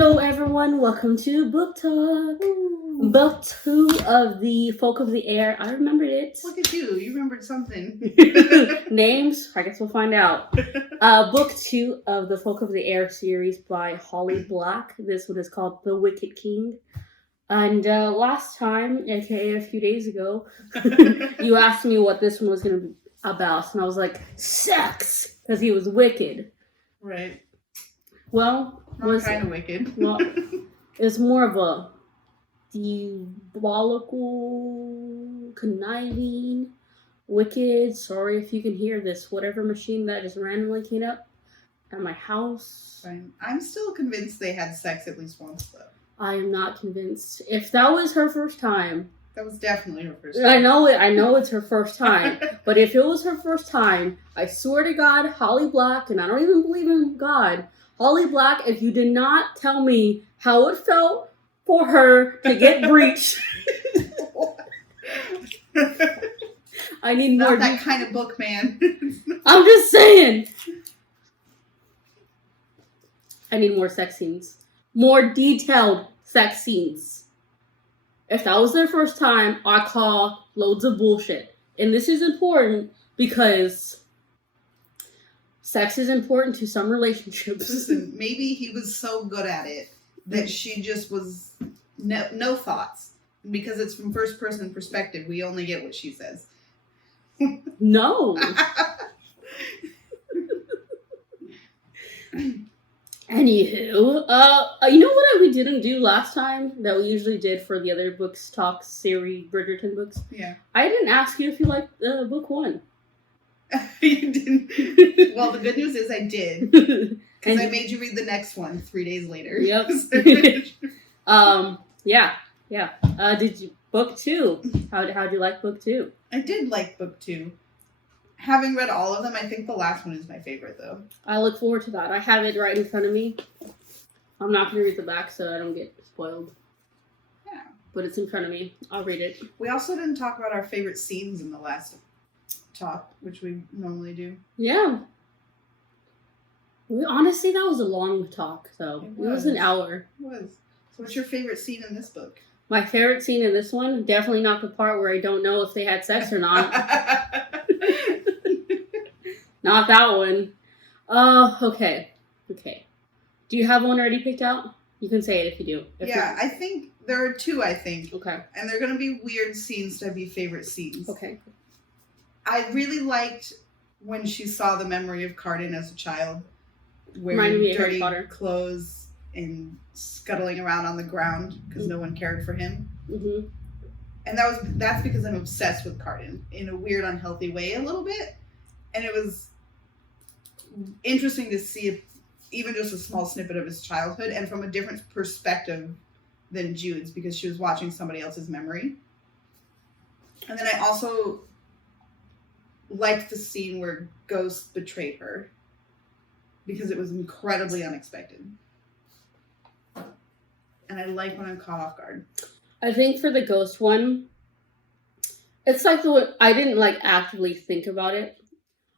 Hello everyone, welcome to Book Talk. Ooh. Book 2 of the Folk of the Air. I remembered it. Look at you, you remembered something. Names? I guess we'll find out. Book 2 of the Folk of the Air series by Holly Black. This one is called The Wicked King. And last time, aka a few days ago, you asked me what this one was going to be about. And I was like, sex! Because he was wicked. Right. Well, Not kind of wicked. Well, it's more of a diabolical, conniving, wicked. Sorry if you can hear this. Whatever machine that just randomly came up at my house. Fine. I'm still convinced they had sex at least once, though. I am not convinced. If that was her first time, that was definitely her first time. I know it's her first time. But if it was her first time, I swear to God, Holly Black, and I don't even believe in God. Holly Black, if you did not tell me how it felt for her to get breached, I need more. Not that kind of book, man. I'm just saying. I need more sex scenes. More detailed sex scenes. If that was their first time, I call loads of bullshit. And this is important because sex is important to some relationships. Listen, maybe he was so good at it that she just was no thoughts. Because it's from first person perspective, we only get what she says. No. Anywho, you know what we didn't do last time that we usually did for the other books talk series, Bridgerton books? Yeah. I didn't ask you if you liked book 1. You didn't. Well, the good news is I did. Because I made you read the next one 3 days later. Yep. Yeah. Did you book 2? How'd you like book 2? I did like book 2. Having read all of them, I think the last one is my favorite, though. I look forward to that. I have it right in front of me. I'm not going to read the back so I don't get spoiled. Yeah. But it's in front of me. I'll read it. We also didn't talk about our favorite scenes in the last talk, which we normally do. Yeah. Honestly, that was a long talk, though. It was an hour. It was. So what's your favorite scene in this book? My favorite scene in this one, definitely not the part where I don't know if they had sex or not. Not that one. Okay. Do you have one already picked out? You can say it if you do. I think there are 2, I think. Okay. And they're going to be weird scenes to be favorite scenes. Okay. I really liked when she saw the memory of Cardin as a child. Reminded me of dirty Harry Potter. Clothes and scuttling around on the ground because no one cared for him. Mm-hmm. And that's because I'm obsessed with Cardin in a weird, unhealthy way a little bit. And it was interesting to see even just a small snippet of his childhood and from a different perspective than Jude's because she was watching somebody else's memory. And then I also liked the scene where Ghost betrayed her because it was incredibly unexpected. And I like when I'm caught off guard. I think for the Ghost one, it's like the one, I didn't actively think about it.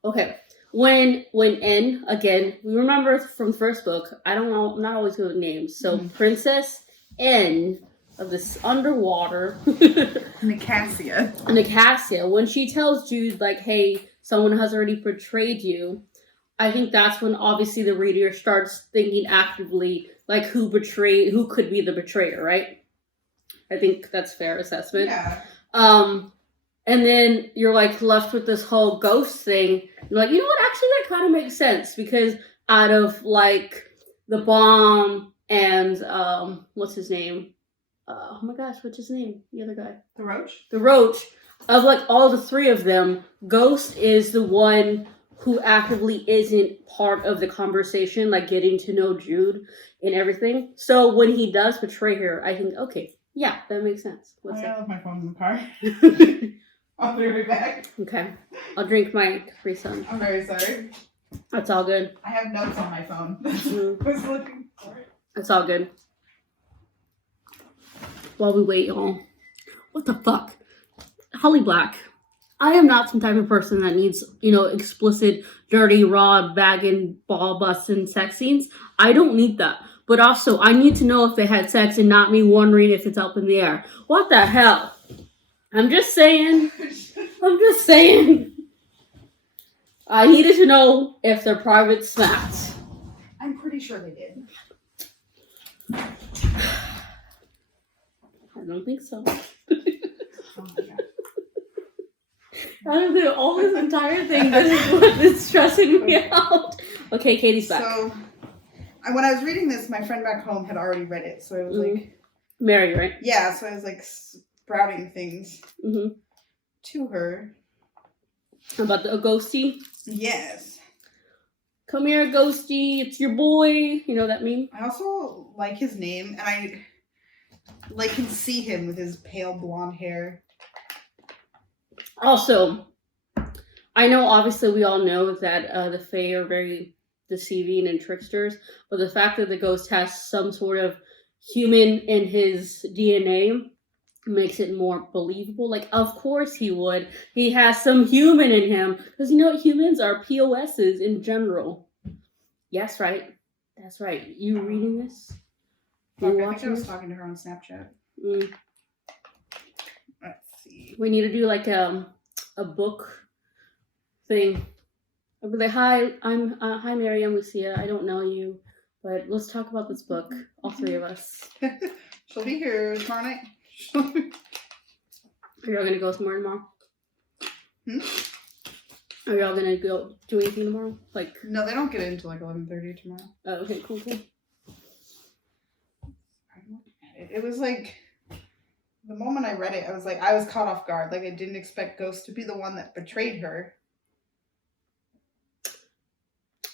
Okay. When N, again, we remember from the first book, I don't know, I'm not always good with names. So Princess N of this underwater. Nicasia, when she tells Jude, hey, someone has already betrayed you, I think that's when obviously the reader starts thinking actively, who could be the betrayer, right? I think that's fair assessment. Yeah. And then you're left with this whole ghost thing. You're you know what? Actually, that kind of makes sense because out of the bomb and what's his name? Oh my gosh, what's his name? The other guy. The Roach. The Roach. Of all the 3 of them, Ghost is the one who actively isn't part of the conversation, getting to know Jude and everything. So when he does betray her, I think, okay, yeah, that makes sense. I left my phone in the car. I'll be right back. Okay. I'll drink my Capri Sun. I'm very sorry. That's all good. I have notes on my phone. I was looking for it. It's all good. While we wait, y'all. What the fuck? Holly Black. I am not some type of person that needs, explicit, dirty, raw, bagging, ball busting sex scenes. I don't need that. But also, I need to know if they had sex and not me wondering if it's up in the air. What the hell? I'm just saying. I needed to know if their private smacked. I'm pretty sure they did. I don't think so. Oh my God. I don't know, all this entire thing, this is what is stressing me out. Okay, Katie's back. So, when I was reading this, my friend back home had already read it, so I was like... Mary, right? Yeah, so I was like sprouting things to her. About the ghosty? Yes. Come here, ghosty, it's your boy. You know that meme? I also like his name, and I can see him with his pale blonde hair. Also, I know obviously we all know that the Fae are very deceiving and tricksters, but the fact that the ghost has some sort of human in his DNA makes it more believable. Like, of course he would. He has some human in him. Because you know what? Humans are POSs in general. Yes, right? That's right. You reading this? I think I was talking to her on Snapchat. Let's see. We need to do like a book thing. I'll be like, hi, hi Mary, I'm Lucia. I don't know you, but let's talk about this book. All three of us. She'll be here tomorrow night. Are y'all gonna go somewhere tomorrow? Are y'all gonna go do anything tomorrow? Like, no, they don't get in until like 11:30 tomorrow. Oh, okay, cool. It was like, the moment I read it, I was like, I was caught off guard. Like, I didn't expect Ghost to be the one that betrayed her.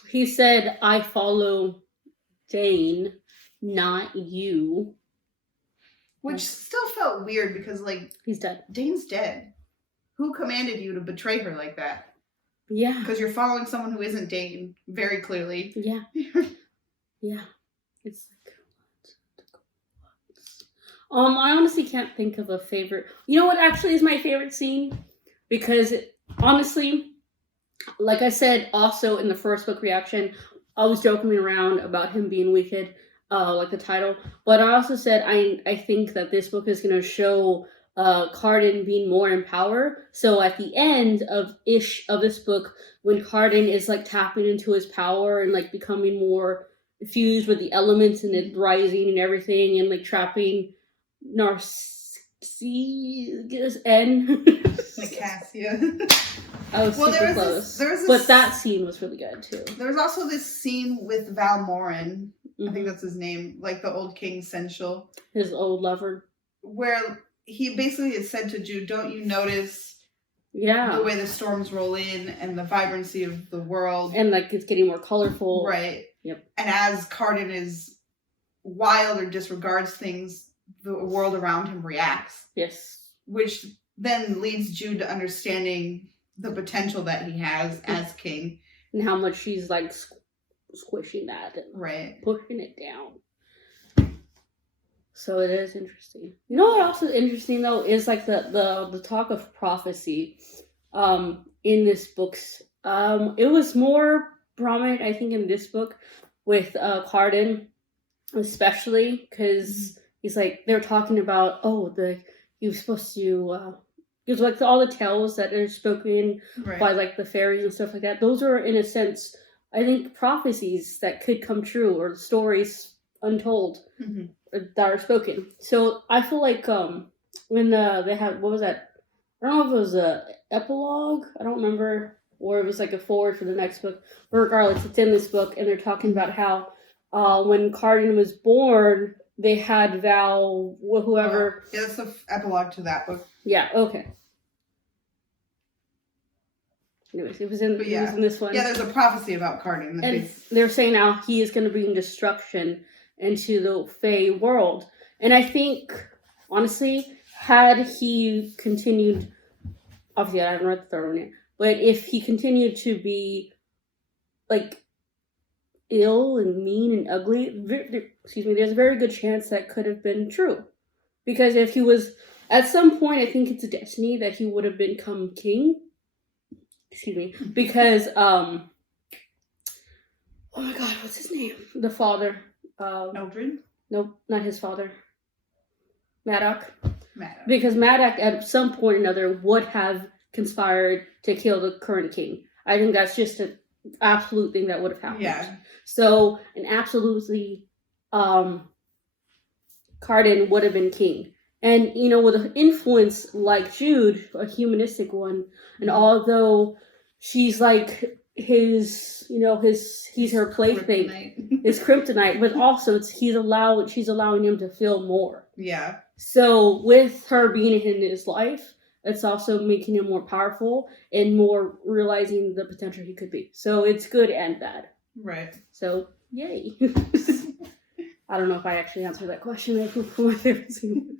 He said, I follow Dane, not you. Which still felt weird because, like... He's dead. Dane's dead. Who commanded you to betray her like that? Yeah. Because you're following someone who isn't Dane, very clearly. Yeah. Yeah. It's like, what? I honestly can't think of a favorite. You know what actually is my favorite scene? Because, honestly, like I said also in the first book reaction, I was joking around about him being wicked. Like the title, but I also said I think that this book is going to show Cardin being more in power. So at the end of this book, when Cardin is like tapping into his power and like becoming more fused with the elements and it rising and everything and like trapping Nicasia. I was super close. But that scene was really good too. There was also this scene with Valmorin. I think that's his name, like the old king Sensual. His old lover. Where he basically has said to Jude, don't you notice the way the storms roll in and the vibrancy of the world? And like it's getting more colorful. Right. Yep. And as Cardin is wild or disregards things, the world around him reacts. Yes. Which then leads Jude to understanding the potential that he has as king. And how much he's like squishing that and pushing it down. So it is interesting. You know what else is interesting though is like the talk of prophecy in this books. It was more prominent I think in this book with Cardin, especially because he's like they're talking about he was supposed to because like all the tales that are spoken by like the fairies and stuff like that, those are in a sense I think prophecies that could come true or stories untold that are spoken. So I feel like when they had, what was that? I don't know if it was a epilogue. I don't remember. Or it was like a forward for the next book. But regardless, it's in this book. And they're talking about how when Cardin was born, they had whoever. Yeah, that's the epilogue to that book. Yeah, okay. Anyways, it was in this one. Yeah, there's a prophecy about Cardin. And they're saying now he is going to bring destruction into the Fae world. And I think, honestly, had he continued, obviously I haven't read the third one yet, but if he continued to be, like, ill and mean and ugly, there's a very good chance that could have been true. Because if he was, at some point, I think it's a destiny that he would have become king. Because, oh my god, what's his name? The father. Eldred? Nope, not his father. Maddox. Maddox. Because Maddox at some point or another would have conspired to kill the current king. I think that's just an absolute thing that would have happened. Yeah. So, an absolutely, Cardin would have been king. And, with an influence like Jude, a humanistic one, and although she's like he's her plaything, his kryptonite, but also she's allowing him to feel more. Yeah. So with her being in his life, it's also making him more powerful and more realizing the potential he could be. So it's good and bad. Right. So yay. I don't know if I actually answered that question. I think for my favorite scene.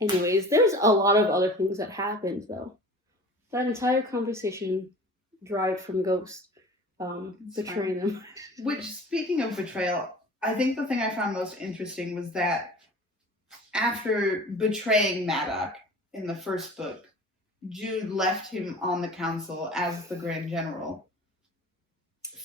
Anyways, there's a lot of other things that happened though. That entire conversation derived from Ghost betraying them. Which, speaking of betrayal, I think the thing I found most interesting was that after betraying Maddox in the first book, Jude left him on the council as the Grand General,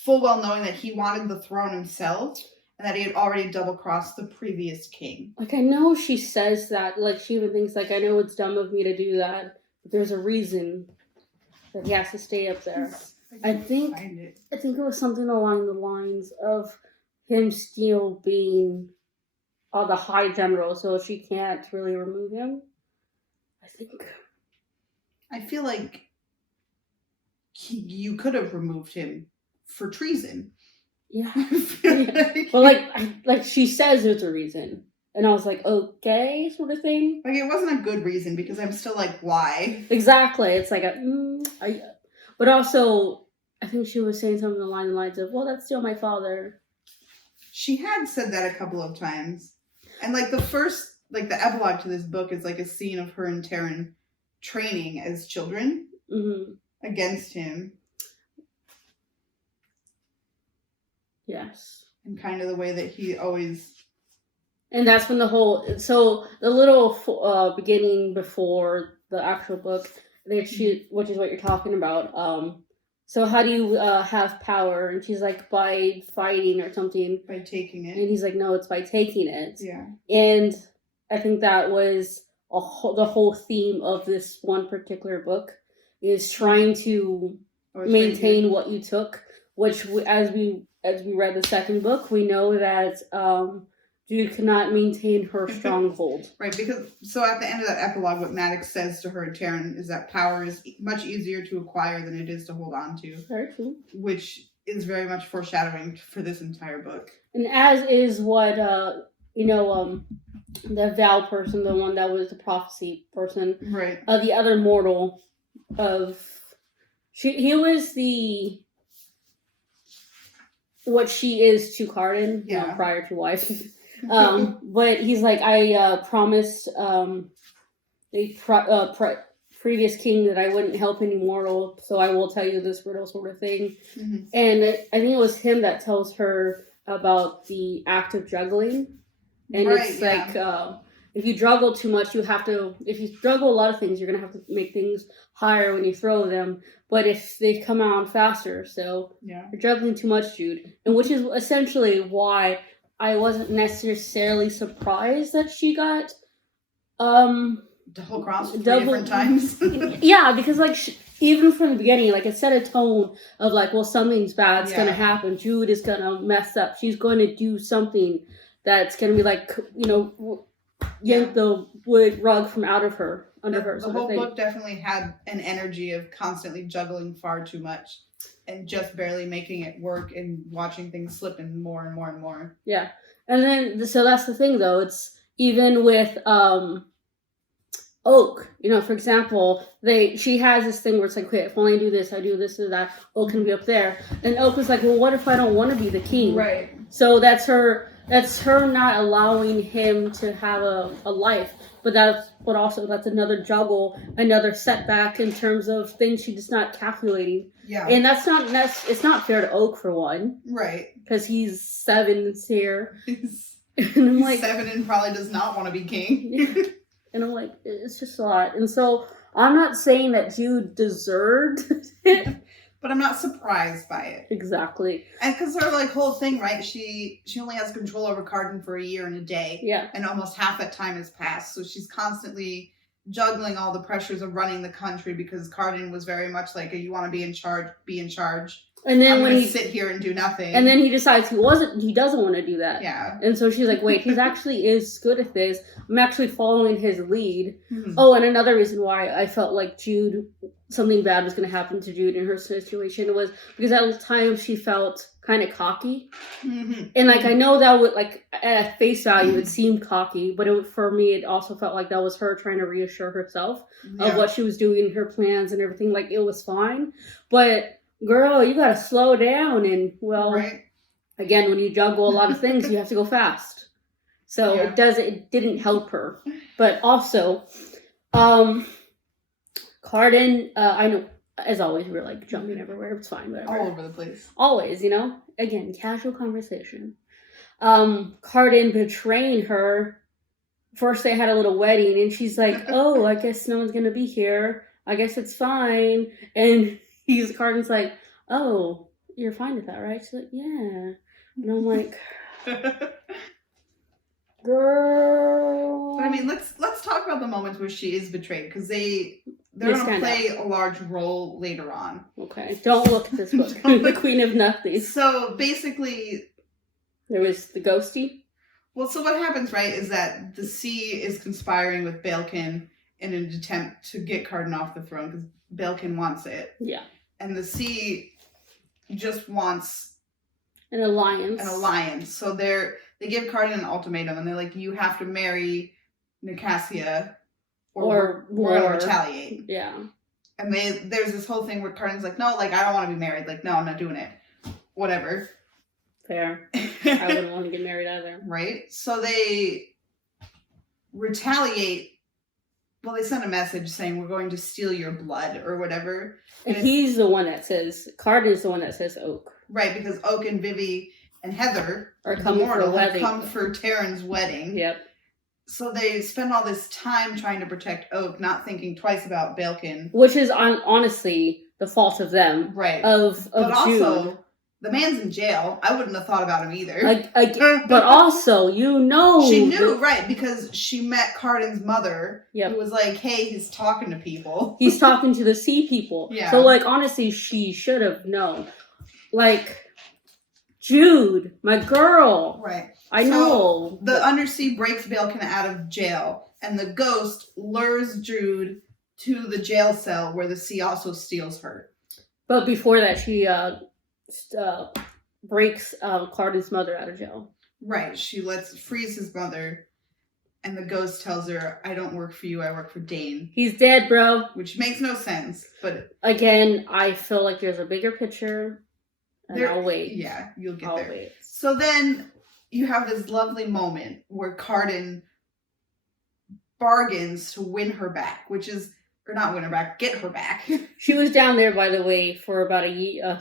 full well knowing that he wanted the throne himself and that he had already double-crossed the previous king. Like, I know she says that, like, she even thinks, like, I know it's dumb of me to do that, but there's a reason that he has to stay up there. I think it was something along the lines of him still being the High General, so she can't really remove him. I feel like you could have removed him for treason. Yeah. Well, like she says there's a reason. And I was like, okay, sort of thing. Like, it wasn't a good reason because I'm still like, why? Exactly. It's like but also, I think she was saying something along the lines of, well, that's still my father. She had said that a couple of times. And like the epilogue to this book is like a scene of her and Taryn training as children against him. Yes. And kind of the way that he always... And that's when the little beginning before the actual book, which is what you're talking about. So how do you have power? And she's like, by fighting or something. By taking it. And he's like, no, it's by taking it. Yeah. And I think that was the whole theme of this one particular book, is trying to maintain what you took, which as we read the second book, we know that Jude cannot maintain her stronghold. Right, because so at the end of that epilogue, what Maddox says to her and Taryn is that power is much easier to acquire than it is to hold on to. Very true. Which is very much foreshadowing for this entire book. And as is what, the Val person, the one that was the prophecy person. Right. The other mortal he was what she is to Cardin, prior to wife. But he's like, I promised previous king that I wouldn't help any mortal, so I will tell you this riddle, sort of thing. Mm-hmm. And I think it was him that tells her about the act of juggling. And it's like, if you juggle too much, if you juggle a lot of things, you're going to have to make things higher when you throw them. But if they come out faster, so you're juggling too much, Jude. And which is essentially why I wasn't necessarily surprised that she got double crossed different times. Yeah, because like even from the beginning, like it set a tone of like, well, something's bad's gonna happen. Jude is gonna mess up. She's going to do something that's gonna be like, yank the wood rug from under her. The whole book definitely had an energy of constantly juggling far too much and just barely making it work and watching things slip in more and more and more. Yeah. And then, so that's the thing though, it's even with, Oak, for example, she has this thing where it's like, okay, if only I do this or that, Oak can be up there. And Oak was like, well, what if I don't want to be the king? Right. So that's her not allowing him to have a life. But also that's another juggle, another setback in terms of things she's just not calculating. Yeah. And it's not fair to Oak for one. Right. Because he's 7 here. And I'm like, 7 and probably does not want to be king. And I'm like, it's just a lot. And so I'm not saying that Jude deserved it, but I'm not surprised by it. Exactly. And because her like whole thing, right? She only has control over Cardin for a year and a day. Yeah. And almost half that time has passed. So she's constantly juggling all the pressures of running the country because Cardin was very much like, you want to be in charge, be in charge. And then when he sit here and do nothing. And then he decides he doesn't want to do that. Yeah. And so she's like, wait, he actually is good at this. I'm actually following his lead. Mm-hmm. Oh, and another reason why I felt like something bad was going to happen to Jude in her situation was because at the time she felt kind of cocky. Mm-hmm. And like, I know that would, like, at face value, it seemed cocky, but for me, it also felt like that was her trying to reassure herself of what she was doing, her plans and everything. Like, it was fine. But girl, you gotta slow down, and again, when you juggle a lot of things, you have to go fast. So it didn't help her. But also, Cardin, I know, as always, we're like jumping everywhere. It's fine, whatever. All over the place. Always, again, casual conversation. Cardin betraying her. First, they had a little wedding, and she's like, "Oh, I guess no one's gonna be here. I guess it's fine." And Cardin's like, "Oh, you're fine with that, right?" She's like, "Yeah." And I'm like, girl. But I mean, let's talk about the moments where she is betrayed, because they're going to play a large role later on. Okay, don't look at this book. The Queen of Nothing. So basically, there was the ghosty. Well, so what happens, right, is that the sea is conspiring with Belkin in an attempt to get Cardin off the throne, because Belkin wants it. Yeah. And the sea just wants an alliance. So they give Cardin an ultimatum, and they're like, you have to marry Nicasia or we're going to retaliate. Yeah. And there's this whole thing where Cardin's like, no, like, I don't want to be married. Like, no, I'm not doing it. Whatever. Fair. I wouldn't want to get married either. Right? So they retaliate. Well, they send a message saying, we're going to steal your blood or whatever. And he's the one that says, Cardin's the one that says Oak. Right, because Oak and Vivi and Heather are coming for the wedding. Come for Taryn's wedding. Yep. So they spend all this time trying to protect Oak, not thinking twice about Belkin. Which is honestly the fault of them. Right. But Jude. Also, the man's in jail. I wouldn't have thought about him either. But also, she knew, right, because she met Cardin's mother. Yep. Who was like, hey, he's talking to people. He's talking to the sea people. Yeah. So, like, honestly, she should have known. Like, Jude, my girl. Right. I know. The Undersea breaks Belkin out of jail, and the ghost lures Jude to the jail cell where the sea also steals her. But before that, she breaks Cardin's mother out of jail. Right. She frees his mother, and the ghost tells her, I don't work for you, I work for Dane. He's dead, bro. Which makes no sense, but... Again, I feel like there's a bigger picture, and I'll wait. Yeah, you'll get I'll there. Wait. So then you have this lovely moment where Cardin bargains to win her back, or not win her back, get her back. She was down there, by the way, for about a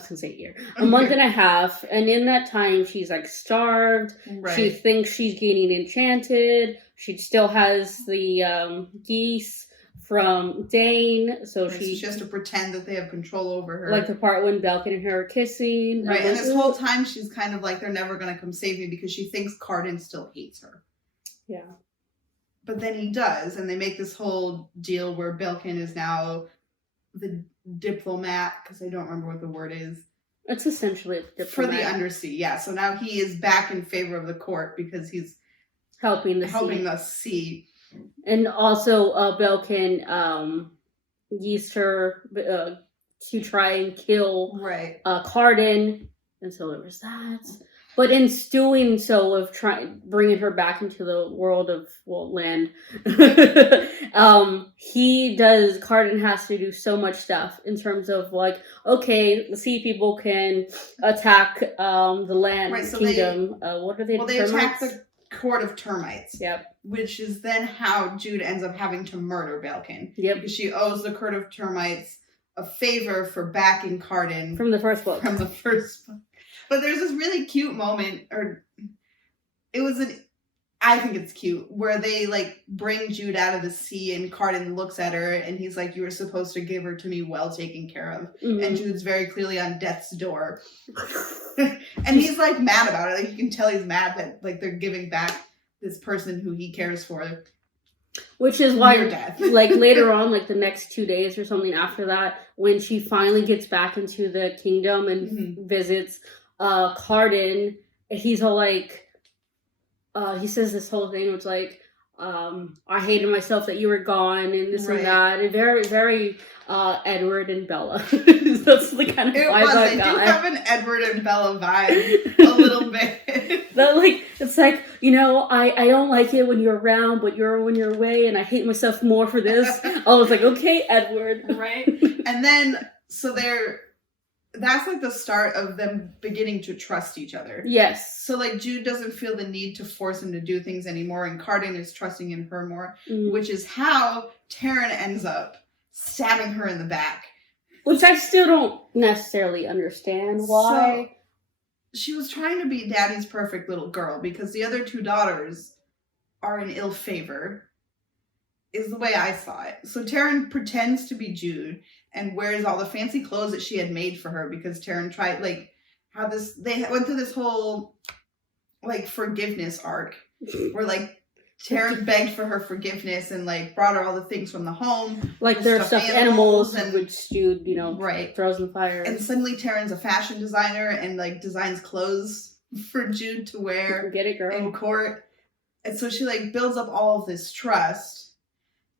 month and a half, and in that time, she's like starved. Right. She thinks she's getting enchanted. She still has the geese from Dane, so she has to pretend that they have control over her. Like the part when Belkin and her are kissing. Right, and this whole time she's kind of like, they're never going to come save me, because she thinks Cardin still hates her. Yeah. But then he does, and they make this whole deal where Belkin is now the diplomat, because I don't remember what the word is. It's essentially a diplomat. For the Undersea, yeah. So now he is back in favor of the court because he's helping the sea. And also, Belkin used her to try and kill Cardin, and so there was that. But in doing so, of bringing her back into the world of land, Cardin has to do so much stuff in terms of like, okay, the sea people can attack the land kingdom. What are they? Well, they attack the court of termites. Yep. Which is then how Jude ends up having to murder Belkin. Yep. Because she owes the court of termites a favor for backing Cardin from the first book. But there's this really cute moment, or it was I think it's cute, where they, like, bring Jude out of the sea and Cardin looks at her and he's like, you were supposed to give her to me well taken care of. And Jude's very clearly on death's door. And he's, like, mad about it. Like, you can tell he's mad that, like, they're giving back this person who he cares for. Which is why, death. like, later on, like, the next 2 days or something after that, when she finally gets back into the kingdom and visits Cardin, he's all like, he says this whole thing, which, like, I hated myself that you were gone, and this and that. And very, very Edward and Bella. That's the kind of vibe I got. They do have an Edward and Bella vibe a little bit. That, like, it's like, you know, I don't like it when you're around, but when you're away, and I hate myself more for this. I was like, okay, Edward. Right? And then, so that's like the start of them beginning to trust each other. Yes. So, like, Jude doesn't feel the need to force him to do things anymore, and Cardin is trusting in her more, which is how Taryn ends up stabbing her in the back. Which I still don't necessarily understand why. So, she was trying to be Daddy's perfect little girl, because the other two daughters are in ill favor, is the way I saw it. So Taryn pretends to be Jude and wears all the fancy clothes that she had made for her, because Taryn tried, like, they went through this whole, like, forgiveness arc where, like, Taryn begged for her forgiveness and, like, brought her all the things from the home. Like, their stuffed animals, and which Jude, you know, throws in the fire. And suddenly Taryn's a fashion designer and, like, designs clothes for Jude to wear Get it, girl. in court. And so she, like, builds up all of this trust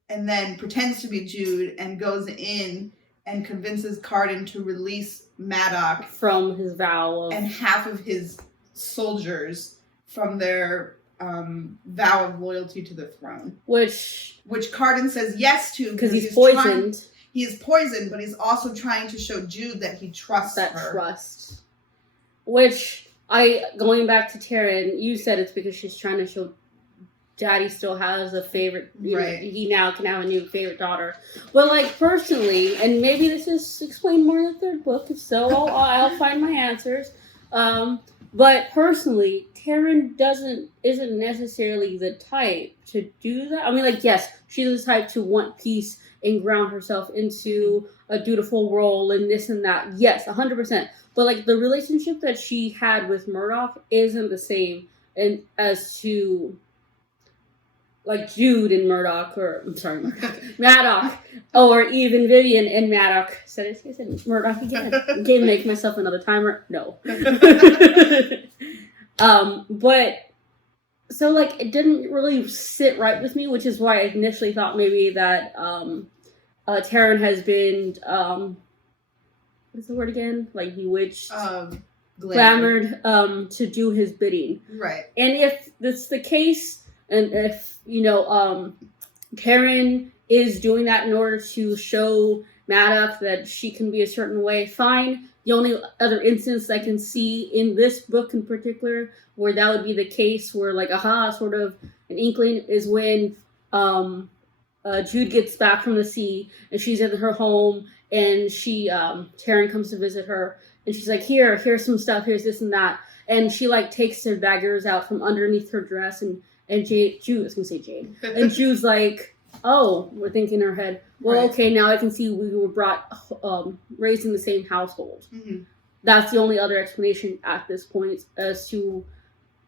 and then pretends to be Jude and goes in and convinces Cardin to release Maddox from his vow and half of his soldiers from their vow of loyalty to the throne. Which Cardin says yes to because he's poisoned. He's poisoned, but he's also trying to show Jude that he trusts her. That trust. Which, going back to Taryn, you said it's because she's trying to show Daddy still has a favorite, right? He now can have a new favorite daughter. But, like, personally, and maybe this is explained more in the third book, if so, I'll find my answers. But personally, Taryn isn't necessarily the type to do that. I mean, like, yes, she's the type to want peace and ground herself into a dutiful role and this and that. Yes, 100%. But, like, the relationship that she had with Murdoch isn't the same as to, like, Jude and Maddox, or even Vivian and Maddox. I said Murdoch again. Didn't make myself another timer. No. But so, like, it didn't really sit right with me, which is why I initially thought maybe that Taryn has been what's the word again? Like, bewitched, glamored to do his bidding. Right. And if that's the case, and if, you know, Taryn is doing that in order to show Maddox that she can be a certain way, fine. The only other instance I can see in this book in particular where that would be the case, where, like, sort of an inkling, is when Jude gets back from the sea and she's in her home, and Taryn comes to visit her, and she's like, here's some stuff, here's this and that, and she, like, takes the daggers out from underneath her dress, and Jude, I was gonna say Jade, and Jude's like, oh, we're thinking in her head, well, right. Okay, now I can see we were raised in the same household. Mm-hmm. That's the only other explanation at this point as to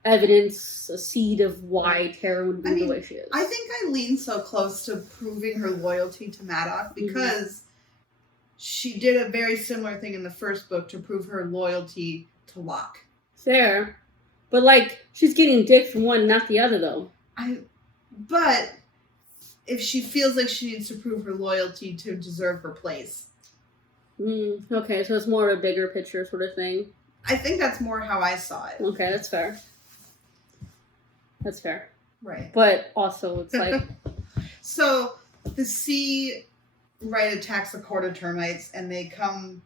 evidence, a seed of why Tara would be the way she is. I think I lean so close to proving her loyalty to Maddox because she did a very similar thing in the first book to prove her loyalty to Locke. Fair. But, like, she's getting dick from one, not the other, though. But if she feels like she needs to prove her loyalty to deserve her place. Okay, so it's more of a bigger picture sort of thing. I think that's more how I saw it. Okay, that's fair. That's fair. Right. But also, it's like... So, the sea, attacks the court of termites, and they come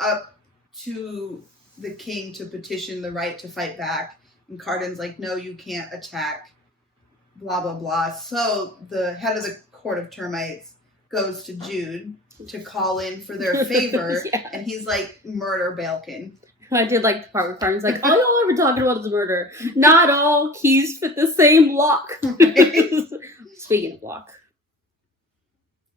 up to the king to petition the right to fight back. And Cardin's like, no, you can't attack. Blah, blah, blah. So the head of the court of termites goes to Jude to call in for their favor. Yeah. And he's like, murder Balkan. I did like the part where Cardin's like, all y'all ever talking about is murder. Not all keys fit the same block. Speaking of block.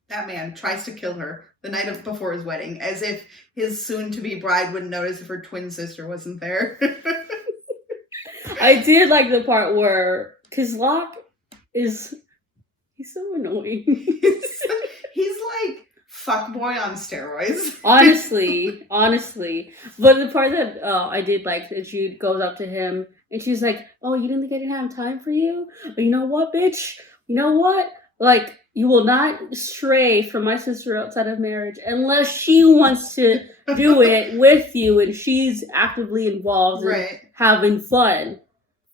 That man tries to kill her the night before his wedding, as if his soon-to-be bride wouldn't notice if her twin sister wasn't there. I did like the part where, because Locke he's so annoying. He's like fuckboy on steroids. honestly. But the part that I did like that Jude goes up to him and she's like, oh, you didn't think I didn't have time for you? But you know what, bitch? You know what? Like, you will not stray from my sister outside of marriage unless she wants to do it with you and she's actively involved in having fun.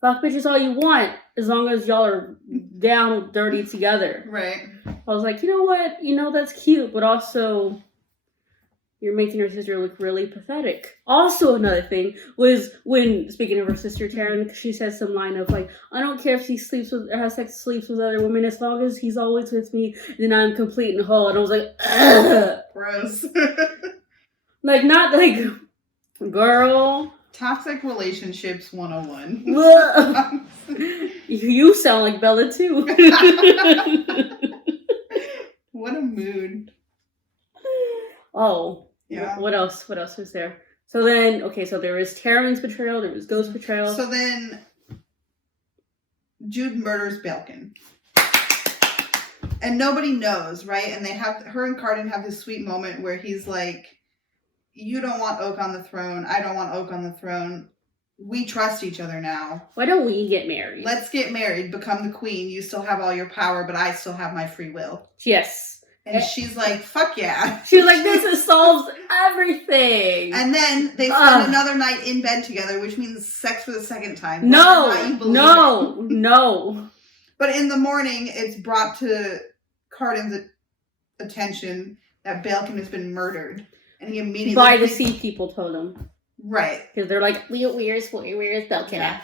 Fuck bitches all you want, as long as y'all are down dirty together. Right. I was like, you know what? You know, that's cute, but also you're making her sister look really pathetic. Also, another thing was when, speaking of her sister Taryn, she says some line of like, I don't care if she sleeps with, or has sex, sleeps with other women, as long as he's always with me, then I'm complete and whole. And I was like, ugh. Gross. Like, not like, girl. Toxic relationships 101. You sound like Bella too. What a mood. Oh. Yeah. What else? What else was there? So then, okay, so there was Taryn's betrayal, there was Ghost's betrayal. So then, Jude murders Belkin. And nobody knows, right? And her and Cardin have this sweet moment where he's like, you don't want Oak on the throne. I don't want Oak on the throne. We trust each other now. Why don't we get married? Let's get married, become the queen. You still have all your power, but I still have my free will. Yes. And she's like, fuck yeah. She's like, this solves everything. And then they spend another night in bed together, which means sex for the second time. No. But in the morning, it's brought to Cardin's attention that Belkin has been murdered. And he immediately... By the sea people told him. Right. Because they're like, where's Belkin? Yeah.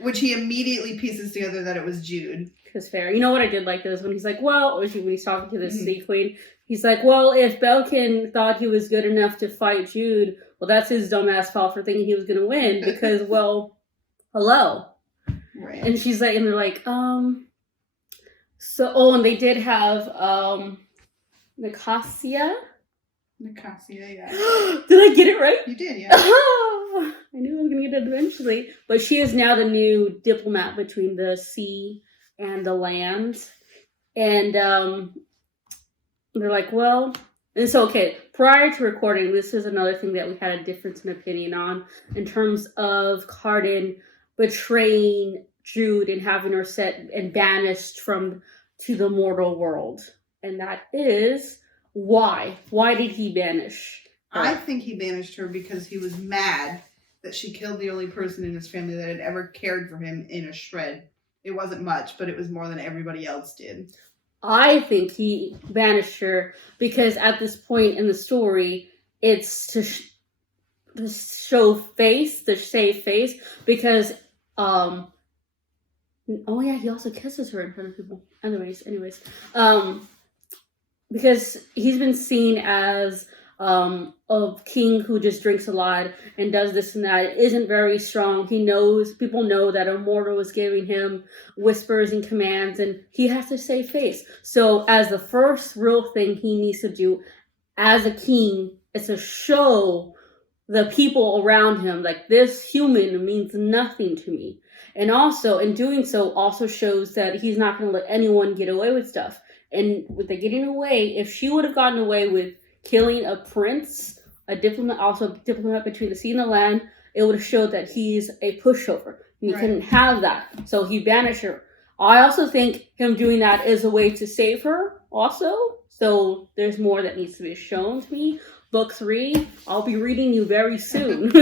Which he immediately pieces together that it was Jude. Because fair. You know what I did like this? When he's like, well, when he's talking to the sea queen, he's like, well, if Belkin thought he was good enough to fight Jude, well, that's his dumbass fault for thinking he was going to win. Because, well, hello. Right. And she's like, and they're like, and they did have, Nicasia, yeah. Did I get it right? You did, yeah. I knew I was going to get it eventually. But she is now the new diplomat between the sea and the land. And they're like, well... And so, okay, prior to recording, this is another thing that we had a difference in opinion on in terms of Cardin betraying Jude and having her set and banished to the mortal world. And that is... Why? Why did he banish her? I think he banished her because he was mad that she killed the only person in his family that had ever cared for him in a shred. It wasn't much, but it was more than everybody else did. I think he banished her because at this point in the story, it's to save face, because, oh yeah, he also kisses her in front of people. Anyways, because he's been seen as a king who just drinks a lot and does this and that, isn't very strong. People know that a mortal is giving him whispers and commands, and he has to save face. So as the first real thing he needs to do as a king is to show the people around him, like, this human means nothing to me. And also, in doing so, also shows that he's not going to let anyone get away with stuff. And with the getting away, if she would have gotten away with killing a prince, a diplomat between the sea and the land, it would have showed that he's a pushover. And he couldn't have that. So he banished her. I also think him doing that is a way to save her also. So there's more that needs to be shown to me. Book 3, I'll be reading you very soon.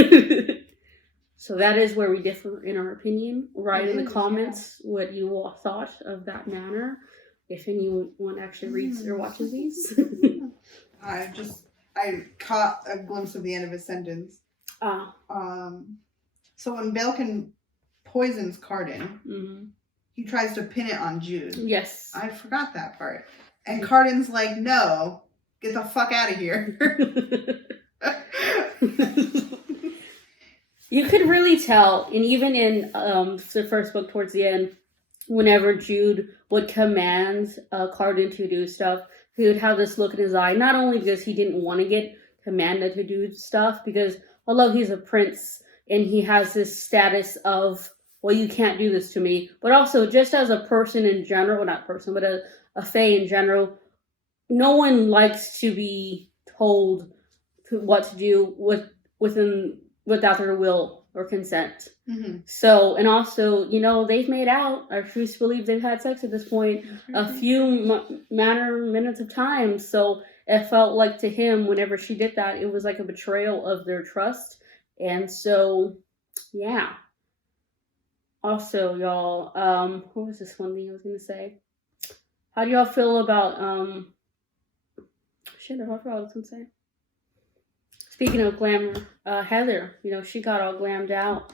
So that is where we differ in our opinion. Write in the comments what you all thought of that manner. If anyone actually reads or watches these. I caught a glimpse of the end of his sentence. So when Belkin poisons Cardin, he tries to pin it on Jude. Yes. I forgot that part. And Cardin's like, no, get the fuck out of here. You could really tell, and even in the first book towards the end, whenever Jude would command Cardin to do stuff, he would have this look in his eye, not only because he didn't want to get commanded to do stuff, because although he's a prince and he has this status of, well, you can't do this to me, but also just as a person in general, well, not person, but a fae in general, no one likes to be told what to do without their will or consent. Mm-hmm. So, and also, they've made out. I truly believe they've had sex at this point a few minutes of time. So it felt like to him, whenever she did that, it was like a betrayal of their trust. And so, yeah. Also, y'all, what was this one thing I was going to say? How do y'all feel about, shit, I forgot what I was going to say. Speaking of glamour, Heather, she got all glammed out.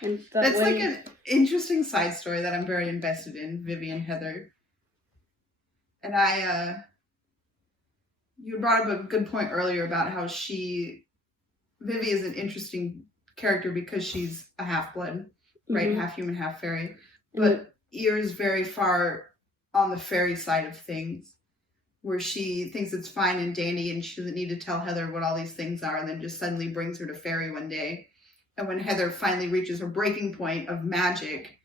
And that's like an interesting side story that I'm very invested in, Vivi and Heather. And you brought up a good point earlier about how Vivi is an interesting character because she's a half-blood, right? Mm-hmm. Half human, half fairy. But Ear's very far on the fairy side of things, where she thinks it's fine and dandy and she doesn't need to tell Heather what all these things are, and then just suddenly brings her to fairy one day. And when Heather finally reaches her breaking point of magic,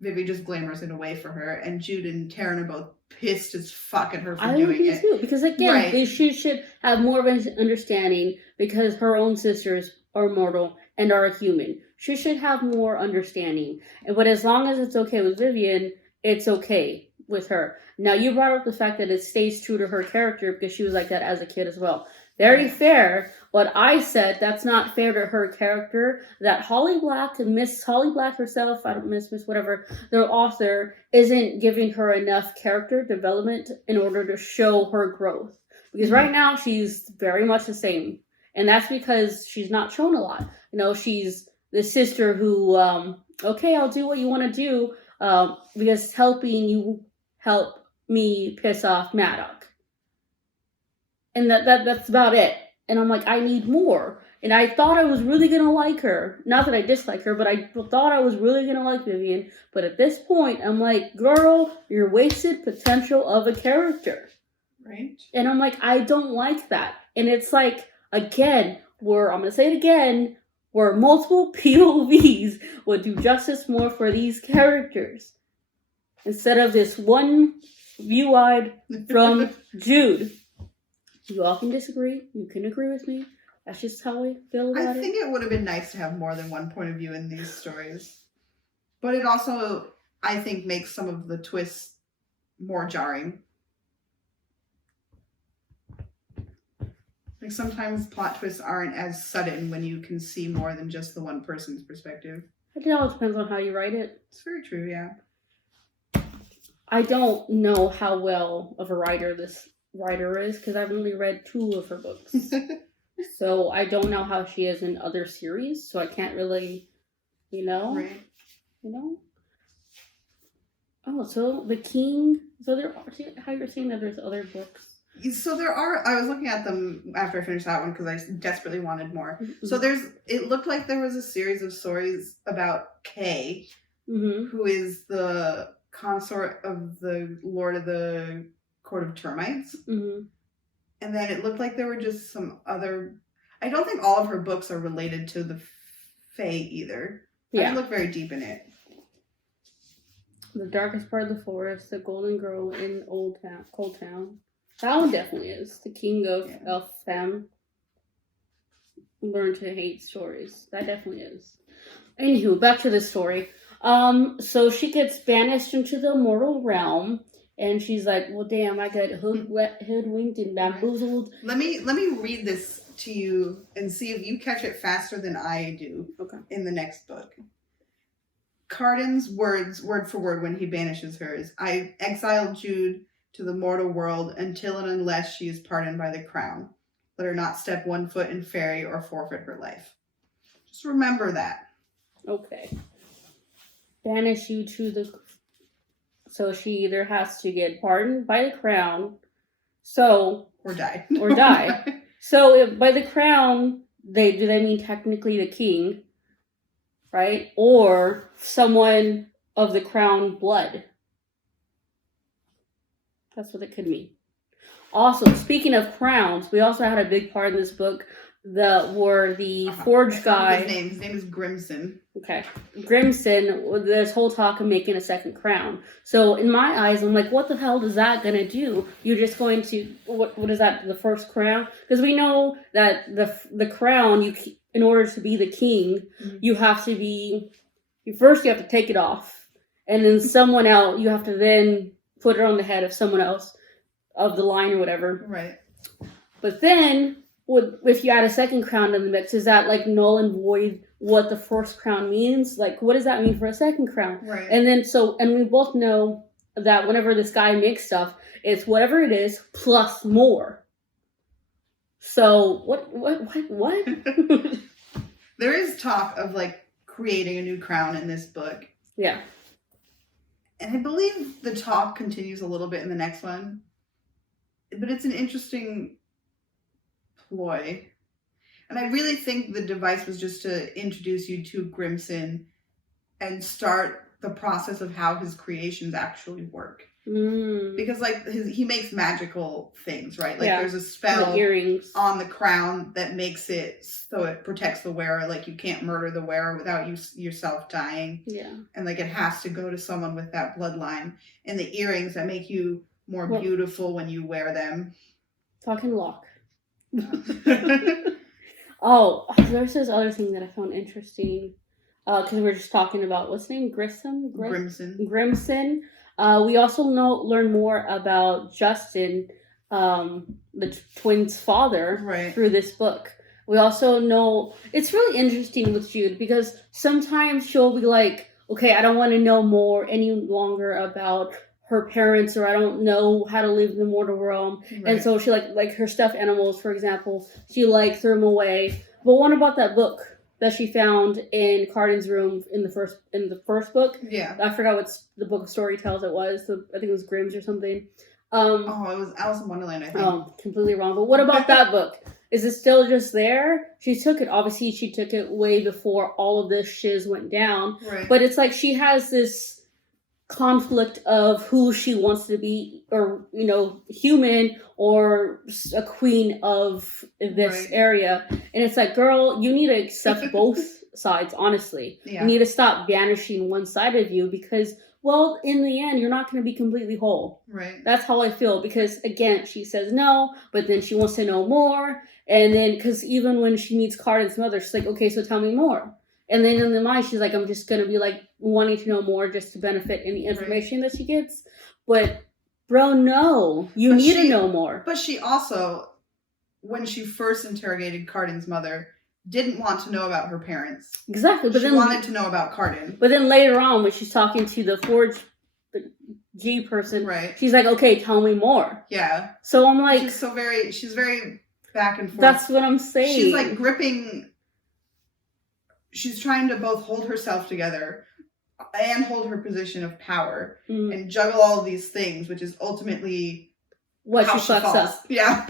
Vivi just glamours it away for her, and Jude and Taryn are both pissed as fuck at her for doing it. Too, because again, she should have more of an understanding, because her own sisters are mortal and are human. She should have more understanding. But as long as it's okay with Vivian, it's okay with her. Now, you brought up the fact that it stays true to her character because she was like that as a kid as well. Very fair, but I said that's not fair to her character, that Holly Black, Miss Holly Black herself, I don't miss whatever, the author, isn't giving her enough character development in order to show her growth. Because right now, she's very much the same. And that's because she's not shown a lot. She's the sister who, okay, I'll do what you want to do, because helping you help me piss off Maddox. And that's about it. And I'm like, I need more. And I thought I was really going to like her. Not that I dislike her, but I thought I was really going to like Vivian. But at this point, I'm like, girl, you're wasted potential of a character. Right. And I'm like, I don't like that. And it's like, again, I'm going to say it again, where multiple POVs would do justice more for these characters. Instead of this one view-eyed from Jude. You all can disagree. You can agree with me. That's just how I feel about it. I think it would have been nice to have more than one point of view in these stories. But it also, I think, makes some of the twists more jarring. Like, sometimes plot twists aren't as sudden when you can see more than just the one person's perspective. It all depends on how you write it. It's very true, yeah. I don't know how well of a writer this writer is, because I've only read 2 of her books. So I don't know how she is in other series, so I can't really, Right. Oh, so the King, how you're saying that there's other books? So there are, I was looking at them after I finished that one because I desperately wanted more. Mm-hmm. So it looked like there was a series of stories about Kay, who is the consort of the Lord of the Court of Termites. Mm-hmm. And then it looked like there were just some other, I don't think all of her books are related to the Fae either. Yeah. I didn't look very deep in it. The Darkest Part of the Forest, The Golden Girl in Cold Town. That one definitely is. The King of Elfham. Learn to Hate Stories. That definitely is. Anywho, back to the story. So she gets banished into the mortal realm, and she's like, well, damn, I got hoodwinked and bamboozled. Let me read this to you and see if you catch it faster than I do in the next book. Cardin's words, word for word, when he banishes her is, I exiled Jude to the mortal world until and unless she is pardoned by the crown. Let her not step 1 foot in fairy or forfeit her life. Just remember that. Okay. Banish you to the... So she either has to get pardoned by the crown, or die. So by the crown, do they mean technically the king? right? Or someone of the crown blood. That's what it could mean. Also, speaking of crowns, we also had a big part in this book where the forge guy. His name is Grimson. Okay, Grimson. This whole talk of making a second crown. So in my eyes, I'm like, what the hell is that gonna do? You're just going to what is that? The first crown? Because we know that the crown, in order to be the king, you have to be. First, you have to take it off, and then someone else. You have to then put it on the head of someone else of the line or whatever. Right. But then, if you add a second crown in the mix, is that like null and void what the first crown means? Like, what does that mean for a second crown? Right. And then, and we both know that whenever this guy makes stuff, it's whatever it is plus more. So, what? There is talk of, like, creating a new crown in this book. Yeah. And I believe the talk continues a little bit in the next one. But it's an interesting ploy. And I really think the device was just to introduce you to Grimson and start the process of how his creations actually work. Because, like, he makes magical things, right? Like, there's a spell on the crown that makes it so it protects the wearer. Like, you can't murder the wearer without yourself dying. Yeah. And, like, it has to go to someone with that bloodline. And the earrings that make you more beautiful when you wear them. Talking lock. Oh, there's this other thing that I found interesting. Because we were just talking about, what's his name? Grimson. We also learn more about Justin, the twins' father, through this book. We also know, it's really interesting with Jude, because sometimes she'll be like, okay, I don't want to know more any longer about her parents, or I don't know how to live in the mortal realm. Right. And so she like her stuffed animals, for example, she threw them away. But what about that book that she found in Cardin's room in the first book? Yeah. I forgot what the book of story tells it was. I think it was Grimm's or something. It was Alice in Wonderland, I think. Oh, completely wrong. But what about that book? Is it still just there? She took it. Obviously, she took it way before all of this shiz went down. Right. But it's like she has this conflict of who she wants to be, or, human or a queen of this area. And it's like, girl, you need to accept both sides, honestly. Yeah. You need to stop banishing one side of you, because, well, in the end, you're not going to be completely whole. Right. That's how I feel, because, again, she says no, but then she wants to know more. And then, because even when she meets Cardin's mother, she's like, okay, so tell me more. And then in the mind, she's like, I'm just going to be like wanting to know more just to benefit any information that she gets. But, bro, no, you need to know more. But she also, when she first interrogated Cardin's mother, didn't want to know about her parents. Exactly. But she wanted to know about Cardin. But then later on, when she's talking to the G person, she's like, okay, tell me more. Yeah. So I'm like... She's very back and forth. That's what I'm saying. She's like gripping... She's trying to both hold herself together and hold her position of power and juggle all of these things, which is ultimately what she fucks up. Yeah.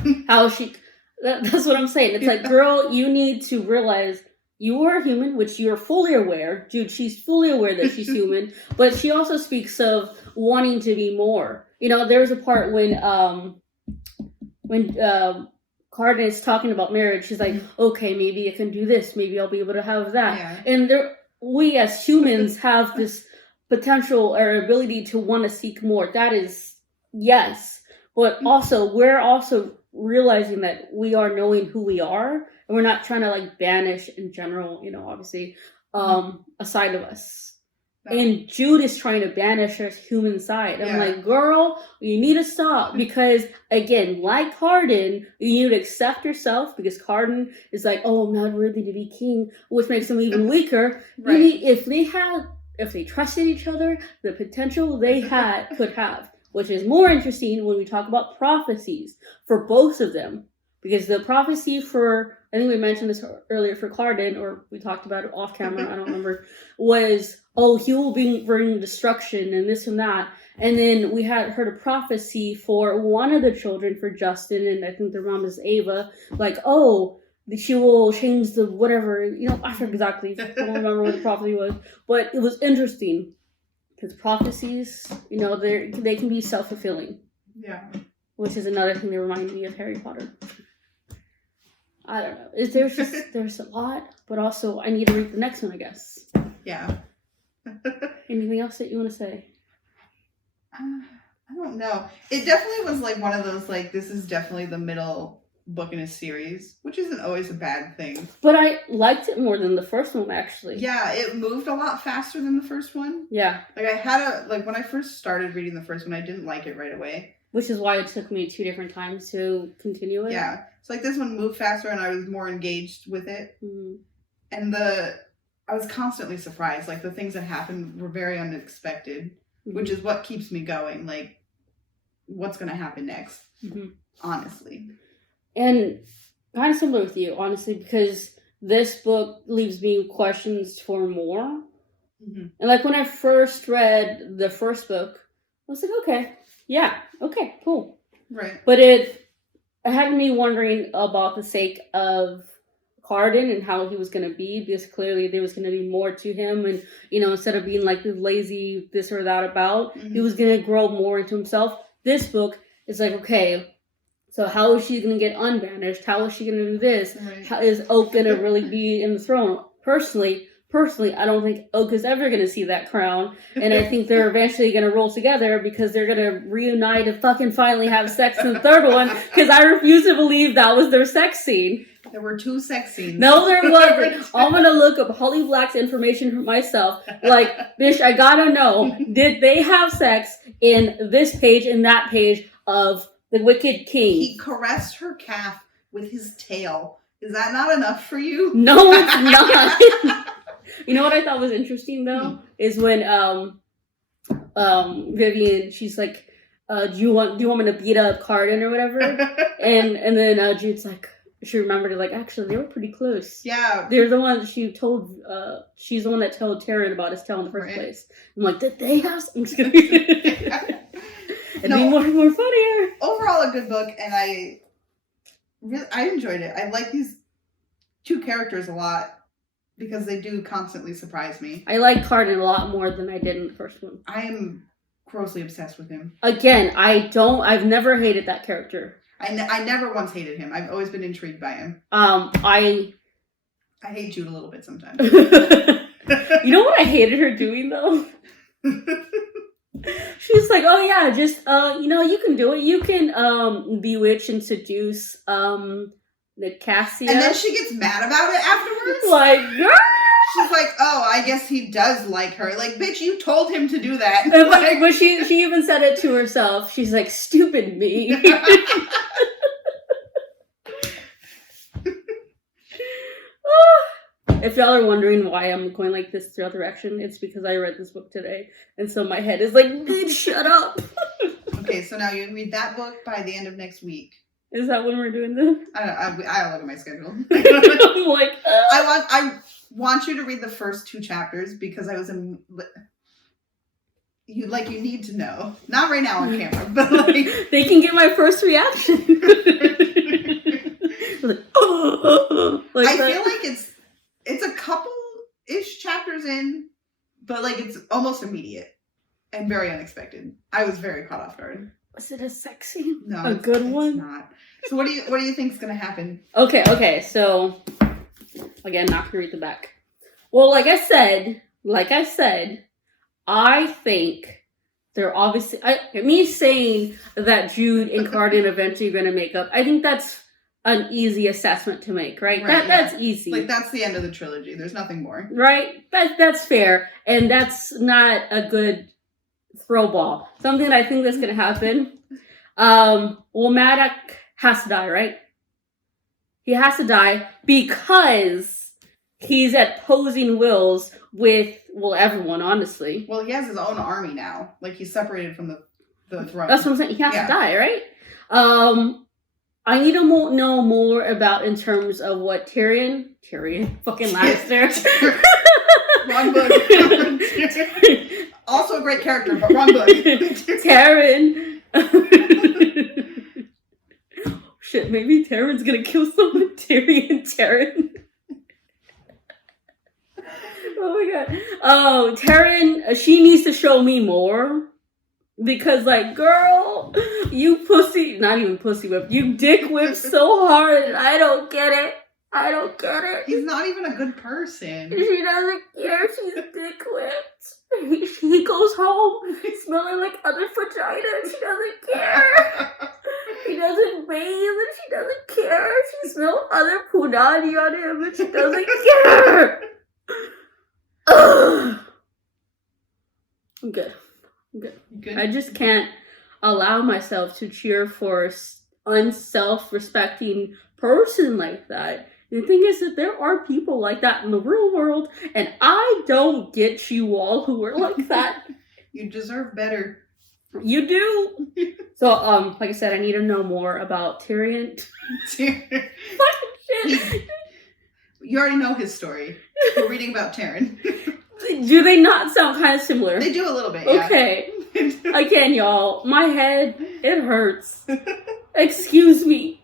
That's what I'm saying. It's like, girl, you need to realize you are human, which you're fully aware. Dude, she's fully aware that she's human, but she also speaks of wanting to be more. There's a part when Cardin is talking about marriage. She's like, okay, maybe I can do this. Maybe I'll be able to have that. Yeah. And we as humans have this potential or ability to want to seek more. That is, yes. But also, we're also realizing that we are knowing who we are. And we're not trying to like banish in general, obviously, a side of us. And Jude is trying to banish her human side. I'm like, girl, you need to stop. Because, again, like Cardin, you need to accept yourself. Because Cardin is like, oh, I'm not worthy to be king, which makes them even weaker. Right. If they trusted each other, the potential they could have. Which is more interesting when we talk about prophecies for both of them. Because the prophecy for, I think we mentioned this earlier for Cardin, or we talked about it off camera, I don't remember, was, oh, he will bring destruction and this and that. And then we had heard a prophecy for one of the children, for Justin, and I think their mom is Ava, like, oh, she will change the whatever, I forget exactly. I don't remember what the prophecy was. But it was interesting. Because prophecies, they can be self-fulfilling. Yeah. Which is another thing that reminded me of Harry Potter. I don't know. There's a lot, but also I need to read the next one, I guess. Yeah. Anything else that you want to say? I don't know. It definitely was like one of those, like, this is definitely the middle book in a series, which isn't always a bad thing. But I liked it more than the first one, actually. Yeah, it moved a lot faster than the first one. Yeah. Like, when I first started reading the first one, I didn't like it right away. Which is why it took me 2 different times to continue it. Yeah. So, like, this one moved faster and I was more engaged with it. Mm-hmm. And I was constantly surprised. Like, the things that happened were very unexpected, which is what keeps me going. Like, what's going to happen next? Mm-hmm. Honestly. And kind of similar with you, honestly, because this book leaves me questions for more. Mm-hmm. And, like, when I first read the first book, I was like, okay, cool. Right. But it had me wondering about the sake of Cardin and how he was going to be, because clearly there was going to be more to him, and instead of being like the lazy this or that about, he was going to grow more into himself. This book is like, okay, so how is she going to get unbanished? How is she going to do this? Right. How is Oak going to really be in the throne? Personally, I don't think Oak is ever going to see that crown, and I think they're eventually going to roll together because they're going to reunite and fucking finally have sex in the third one, because I refuse to believe that was their sex scene. There were 2 sex scenes. No, there wasn't. I'm going to look up Holly Black's information for myself. Like, bitch, I gotta know, did they have sex in this page and that page of The Wicked King? He caressed her calf with his tail. Is that not enough for you? No, it's not. You know what I thought was interesting, though? Is when Vivian, she's like, do you want me to beat up Cardin or whatever? and then Jude's like, she remembered it, like, actually, they were pretty close. Yeah. They're the one she told, she's the one that told Taryn about his tail in the first place. I'm like, did they have some? It'd be more funnier. Overall, a good book, and I enjoyed it. I like these 2 characters a lot because they do constantly surprise me. I like Cardin a lot more than I did in the first one. I am grossly obsessed with him. Again, I've never hated that character. I never once hated him. I've always been intrigued by him. I hate Jude a little bit sometimes. You know what I hated her doing, though? She's like, oh yeah, just, you can do it. You can, bewitch and seduce, Cassia. And then she gets mad about it afterwards? Like, girl! She's like, oh, I guess he does like her. Like, bitch, you told him to do that. But she even said it to herself. She's like, stupid me. If y'all are wondering why I'm going like this throughout direction, it's because I read this book today. And so my head is like, bitch, shut up. Okay, so now you read that book by the end of next week. Is that when we're doing this? I don't know. I'll look at my schedule. I'm like, I want you to read the first 2 chapters because you need to know. Not right now on camera, but like they can get my first reaction. Like, oh, like I feel like it's a couple-ish chapters in, but like it's almost immediate and very unexpected. I was very caught off guard. Was it a sex scene? No, a good one. It's not. So what do you think is gonna happen? Okay. So again, not gonna read the back. Well, like I said, I think they're obviously. Me saying that Jude and Cardin eventually are gonna make up. I think that's an easy assessment to make, right? That's easy. Like, that's the end of the trilogy. There's nothing more. Right? That's fair. And that's not a good throw ball. Something I think that's going to happen. Well, Maddox has to die, right? He has to die because he's at opposing wills with, everyone, honestly. Well, he has his own army now. Like, he's separated from the throne. That's what I'm saying. He has to die, right? I need to know more about in terms of what Tyrion, fucking Lannister. Wrong book. Also a great character, but wrong book. Tyrion. Shit, maybe Tyrion's gonna kill someone. Tyrion Taryn. Oh my god. Oh, Taryn, she needs to show me more. Because, like, girl, you pussy, not even pussy whip, you dick whip so hard, and I don't get it. I don't get it. He's not even a good person. She doesn't care, she's dick whipped. He goes home smelling like other vagina, she doesn't care. He doesn't bathe, and she doesn't care. She smells other punani on him, and she doesn't care. Ugh. I'm good. Good. I just can't allow myself to cheer for an unself-respecting person like that. The thing is that there are people like that in the real world, and I don't get you all who are like that. You deserve better. You do. So, like I said, I need to know more about Tyrion. Shit. You already know his story. We're reading about Taryn. Do they not sound kind of similar? They do a little bit, yeah. Okay. Again, y'all, my head, it hurts. Excuse me.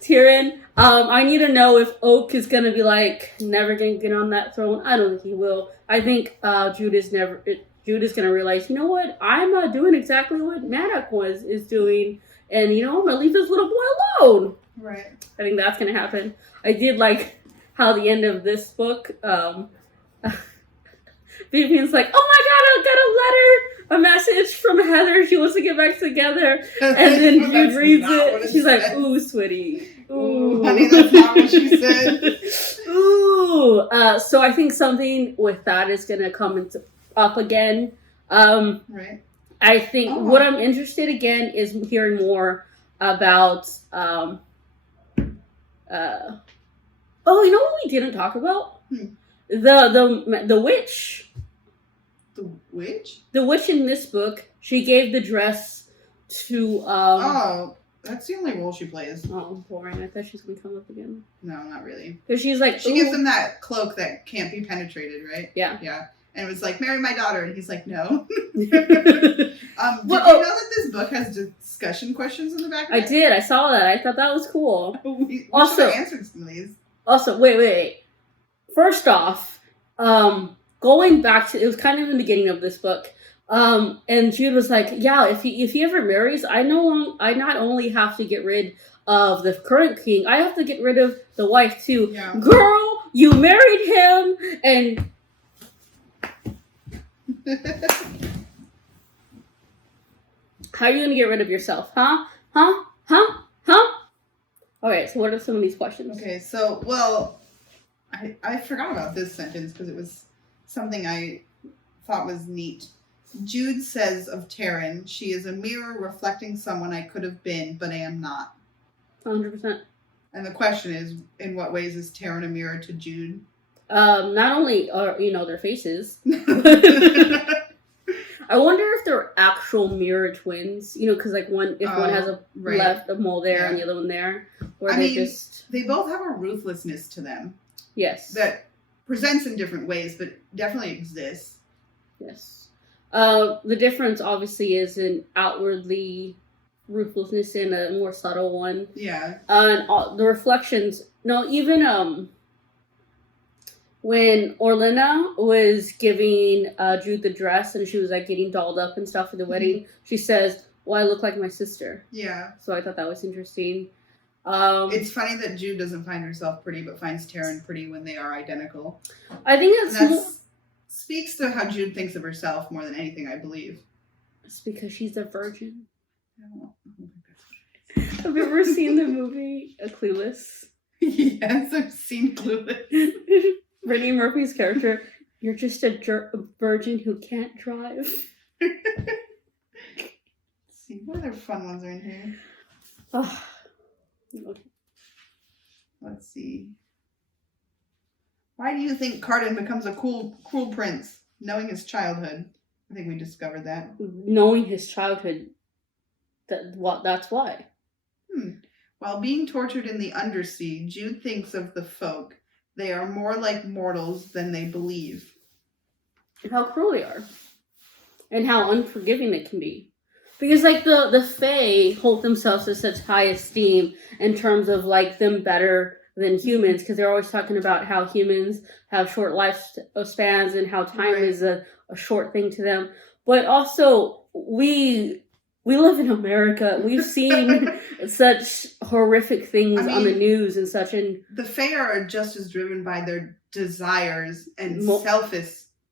Tyrion, I need to know if Oak is gonna be like, never gonna get on that throne. I don't think he will. I think Jude is gonna realize, you know what? I'm not doing exactly what Maddox is doing. And, you know, I'm gonna leave this little boy alone. Right. I think that's gonna happen. I did like how the end of this book, Vivian's like, oh my god, I got a message from Heather. She wants to get back together. And then Jude reads it. She's like, ooh, sweetie. Ooh. Honey, that's not what she said. Ooh. So I think something with that is going to come up again. Right. I think what I'm interested again is hearing more about, you know what we didn't talk about? The witch. The witch? The witch in this book, she gave the dress to, oh, that's the only role she plays. Oh, boring. I thought she was going to come up again. No, not really. Because she's like, she gives him that cloak that can't be penetrated, right? Yeah. Yeah. And it was like, marry my daughter. And he's like, no. Did you know that this book has discussion questions in the back of it? I did. I saw that. I thought that was cool. we also, should have answered some of these. Also, wait. First off, going back to, it was kind of in the beginning of this book, and Jude was like, yeah, if he ever marries, I not only have to get rid of the current king, I have to get rid of the wife too. Yeah. Girl, you married him, and how are you going to get rid of yourself? Huh? Okay, so what are some of these questions? Okay, so, well, I forgot about this sentence because it was something I thought was neat. Jude says of Taryn, she is a mirror reflecting someone I could have been, but I am not. 100%. And the question is, in what ways is Taryn a mirror to Jude? Not only are, their faces. I wonder if they're actual mirror twins, because like one has a left, a mole there, and the other one there. Or they both have a ruthlessness to them. Yes. That presents in different ways, but definitely exists. Yes. The difference obviously is in outwardly ruthlessness and a more subtle one. Yeah. And the reflections, even when Orlena was giving Jude the dress and she was like getting dolled up and stuff for the wedding, she says, well, I look like my sister. Yeah. So I thought that was interesting. It's funny that Jude doesn't find herself pretty, but finds Taryn pretty when they are identical. I think that speaks to how Jude thinks of herself more than anything, I believe. It's because she's a virgin. Oh, have you ever seen the movie Clueless? Yes, I've seen Clueless. Brittany Murphy's character, you're just a virgin who can't drive. Let's see, what other fun ones are in here? Oh. Okay. Let's see. Why do you think Cardin becomes a cruel prince, knowing his childhood? I think we discovered that. Knowing his childhood, that's why. While being tortured in the undersea, Jude thinks of the folk. They are more like mortals than they believe. How cruel they are. And how unforgiving they can be. Because, like, the Fae hold themselves to such high esteem in terms of, like, them better than humans, because they're always talking about how humans have short lifespans and how time is a short thing to them. But also, we live in America. We've seen such horrific things on the news and such. And the Fae are just as driven by their desires and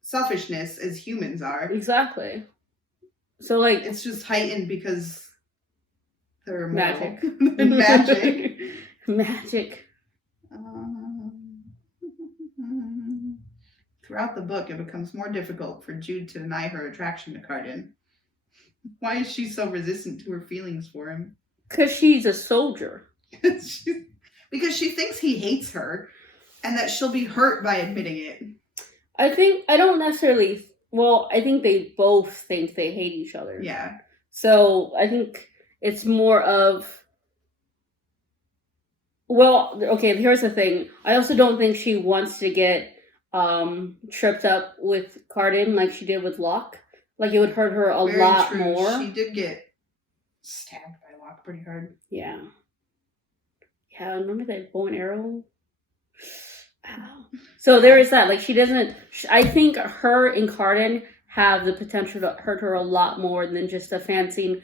selfishness as humans are. Exactly. So, like, it's just heightened because they're magic. Magic. Magic. Throughout the book, it becomes more difficult for Jude to deny her attraction to Cardin. Why is she so resistant to her feelings for him? Because she's a soldier. Because she thinks he hates her, and that she'll be hurt by admitting it. I think they both think they hate each other. Yeah. So I think it's more of, well, okay, here's the thing. I also don't think she wants to get tripped up with Cardin like she did with Locke. Like, it would hurt her a lot more. She did get stabbed by Locke pretty hard. Yeah. Yeah, remember that bow and arrow? Wow. So there is that. Like, she doesn't... I think her and Cardin have the potential to hurt her a lot more than just a fancy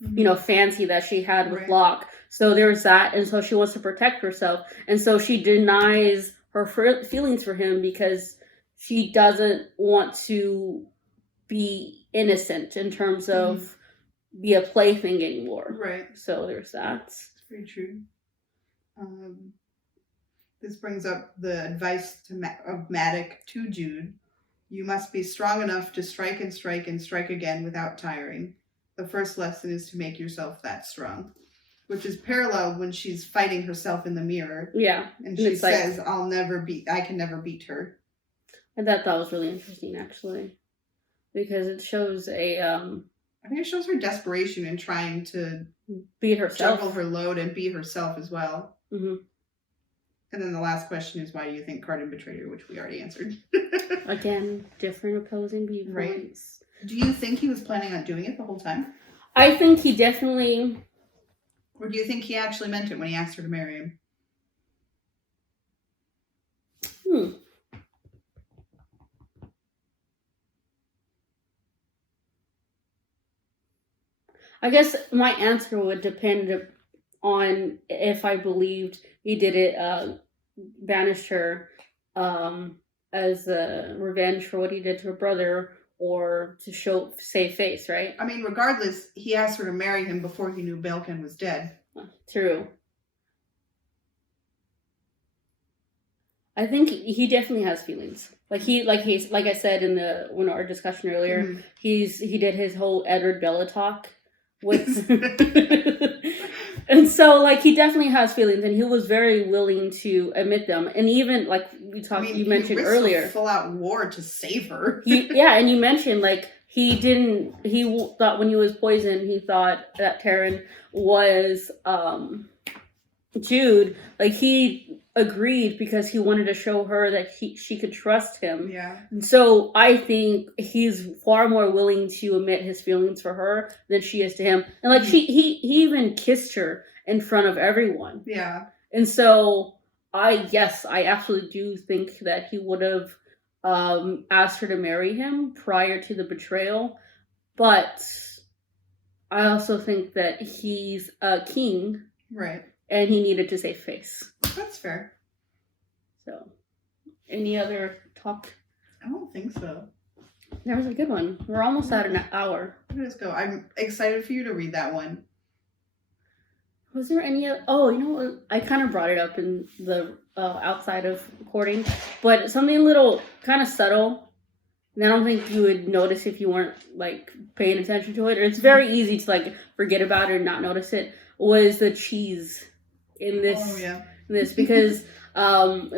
that she had with Locke. So there's that. And so she wants to protect herself. And so she denies her feelings for him because she doesn't want to be innocent in terms of be a plaything anymore. Right. So there's that. It's very true. This brings up the advice of Maddox to Jude. You must be strong enough to strike and strike and strike again without tiring. The first lesson is to make yourself that strong. Which is parallel when she's fighting herself in the mirror. Yeah. And she says, I can never beat her. I thought that was really interesting, actually. Because it shows I think it shows her desperation in trying to beat herself. Juggle her load and beat herself as well. Mm-hmm. And then the last question is, why do you think Cardin betrayed her? Which we already answered. Again, different opposing viewpoints. Right. Do you think he was planning on doing it the whole time? I think he definitely... Or do you think he actually meant it when he asked her to marry him? I guess my answer would depend on if I believed he did it, banished her as a revenge for what he did to her brother, or to save face, right? I mean, regardless, he asked her to marry him before he knew Belkin was dead. True. I think he definitely has feelings. Like I said in our discussion earlier, he did his whole Edward Bella talk with and so, like, he definitely has feelings, and he was very willing to admit them. And even, like, you mentioned earlier, a full-out war to save her. And you mentioned, like, he thought when he was poisoned, he thought that Taryn was Jude. Like, he agreed because he wanted to show her that she could trust him. Yeah. And so I think he's far more willing to admit his feelings for her than she is to him. And, like, he even kissed her in front of everyone. Yeah. And so I absolutely do think that he would have asked her to marry him prior to the betrayal. But I also think that he's a king. Right. And he needed to save face. That's fair. So, any other talk? I don't think so. That was a good one. We're almost at an hour. Let's go. I'm excited for you to read that one. Was there any other... Oh, you know what? I kind of brought it up in the outside of recording. But something a little kind of subtle. And I don't think you would notice if you weren't, like, paying attention to it. It's very easy to, like, forget about it and not notice it. Was the cheese in this? Oh, yeah. Because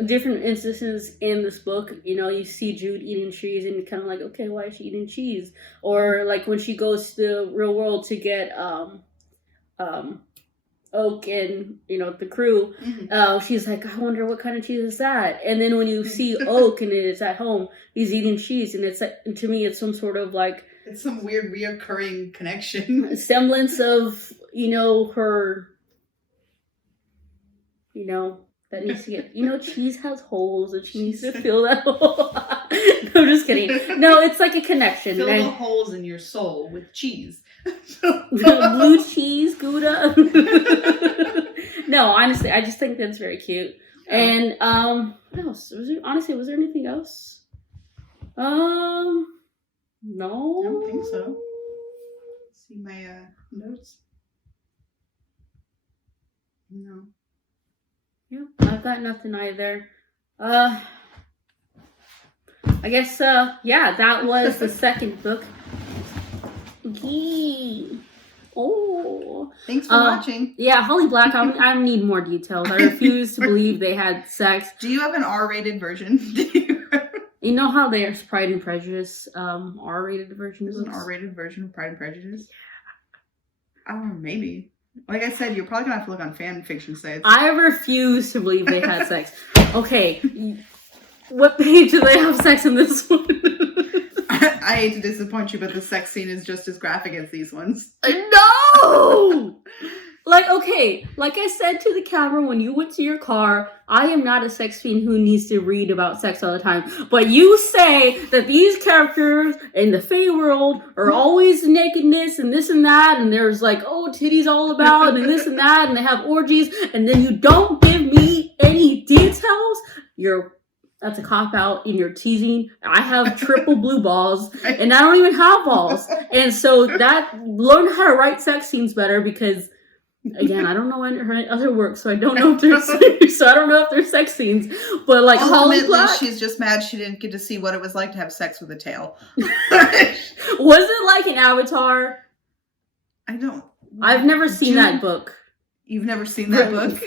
different instances in this book, you see Jude eating cheese and you're kind of like, okay, why is she eating cheese? Or, like, when she goes to the real world to get Oak and the crew, she's like, I wonder what kind of cheese is that. And then when you see Oak and it's at home, he's eating cheese, and it's like, to me, it's some sort of, like, It's some weird reoccurring connection. A semblance of, her, that needs to get, cheese has holes and she needs to fill that hole. No, just kidding. No, it's like a connection. Fill the holes in your soul with cheese. Blue cheese, Gouda. No, honestly, I just think that's very cute. And, what else? Was there anything else? No. I don't think so. See my notes. No. Yeah, I've got nothing either. I guess, that was the second book. Yee. Oh. Thanks for watching. Yeah, Holly Black, I need more details. I refuse to believe they had sex. Do you have an R-rated version? You know how there's Pride and Prejudice, R-rated version? There's an R-rated version of Pride and Prejudice? Maybe. Like I said, you're probably gonna have to look on fan fiction sites. I refuse to believe they had sex. Okay, what page do they have sex in this one? I hate to disappoint you, but the sex scene is just as graphic as these ones. No! Okay, like I said to the camera when you went to your car, I am not a sex fiend who needs to read about sex all the time. But you say that these characters in the Fae world are always nakedness and this and that, and there's titties all about and this and that, and they have orgies, and then you don't give me any details. That's a cop-out, and you're teasing. I have triple blue balls, and I don't even have balls. And so learn how to write sex scenes better, because again, I don't know her other work, so I don't know if there's sex scenes. But Holly Black, she's just mad she didn't get to see what it was like to have sex with a tail. Was it like an Avatar? I've never seen that book. You've never seen that book?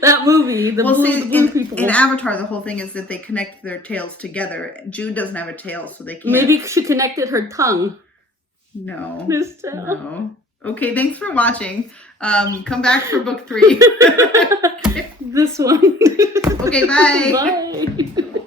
That movie, the blue people. In Avatar, the whole thing is that they connect their tails together. Jude doesn't have a tail, so they can't. Maybe she connected her tongue. No. No. Okay, thanks for watching. Come back for book 3. This one. Okay, bye. Bye.